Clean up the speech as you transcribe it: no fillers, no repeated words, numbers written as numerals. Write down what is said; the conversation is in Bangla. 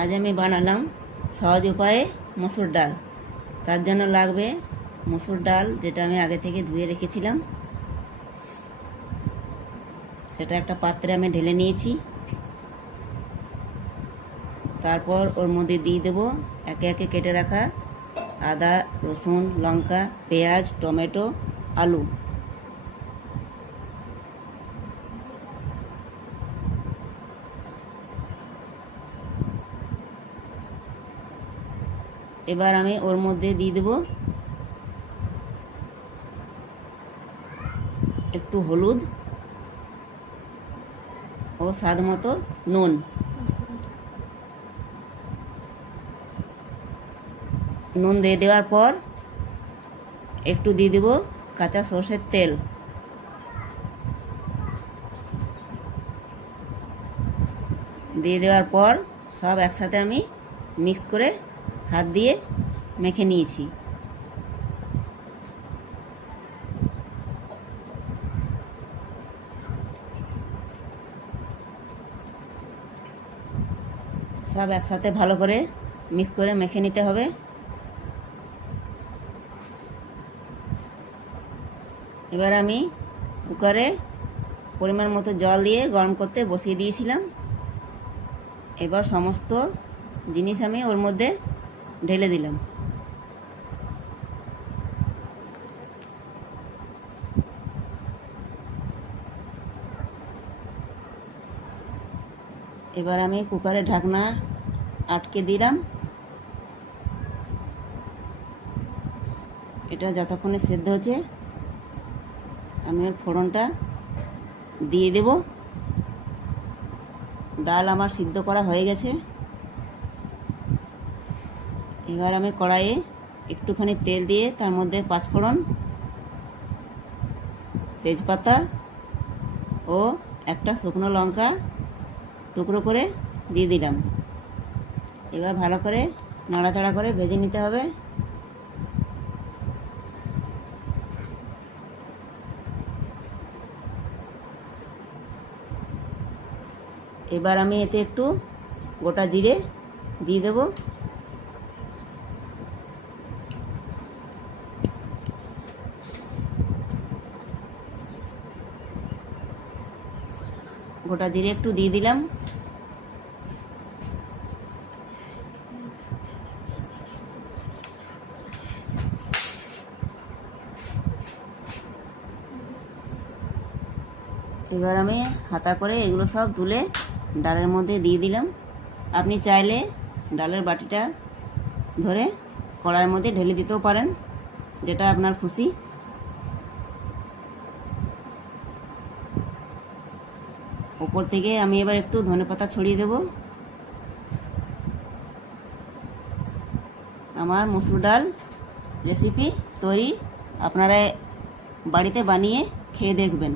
আজ আমি বানালাম সহজ উপায়ে মসুর ডাল। তার জন্য লাগবে মসুর ডাল, যেটা আমি আগে থেকে ধুয়ে রেখেছিলাম। সেটা একটা পাত্রে আমি ঢেলে নিয়েছি। তারপর ওর মধ্যে দিয়ে দেবো একে একে কেটে রাখা আদা, রসুন, লঙ্কা, পেঁয়াজ, টমেটো, আলু। এবার আমি ওর মধ্যে দিয়ে দেব একটু হলুদ ও স্বাদ মতো নুন। নুন দিয়ে দেওয়ার পর একটু দিয়ে দেব কাঁচা সর্ষের তেল। দিয়ে দেওয়ার পর সব একসাথে আমি মিক্স করে হাত দিয়ে মেখে নিয়েছি। সব একসাথে ভালো করে মিক্স করে মেখে নিতে হবে। এবার আমি কুকারে পরিমাণ মতো জল দিয়ে গরম করতে বসিয়ে দিয়েছিলাম। এবার সমস্ত জিনিস আমি ওর মধ্যে ঢেলে দিলাম। এবার আমি কুকারে ঢাকনা আটকে দিলাম। এটা যতক্ষণে সেদ্ধ হচ্ছে আমি ওর ফোড়নটা দিয়ে দেব। ডাল আমার সিদ্ধ করা হয়ে গেছে। এবার আমি কড়াইয়ে একটুখানি তেল দিয়ে তার মধ্যে পাঁচফোড়ন, তেজপাতা ও একটা শুকনো লঙ্কা টুকরো করে দিয়ে দিলাম। এবার ভালো করে নাড়াচাড়া করে ভেজে নিতে হবে। এবার আমি এতে একটু গোটা জিরে দিয়ে দেব। গোটা জিরে একটু দিয়ে দিলাম। এবার আমি হাতা করে এগুলো সব তুলে ডালের মধ্যে দিয়ে দিলাম। আপনি চাইলে ডালের বাটিটা ধরে কড়াইয়ের মধ্যে ঢেলে দিতেও পারেন, যেটা আপনার খুশি। ওপর থেকে আমি এবার একটু ধনেপাতা ছড়িয়ে দেব। আমার মসুর ডাল রেসিপি তৈরি। আপনারা বাড়িতে বানিয়ে খেয়ে দেখবেন।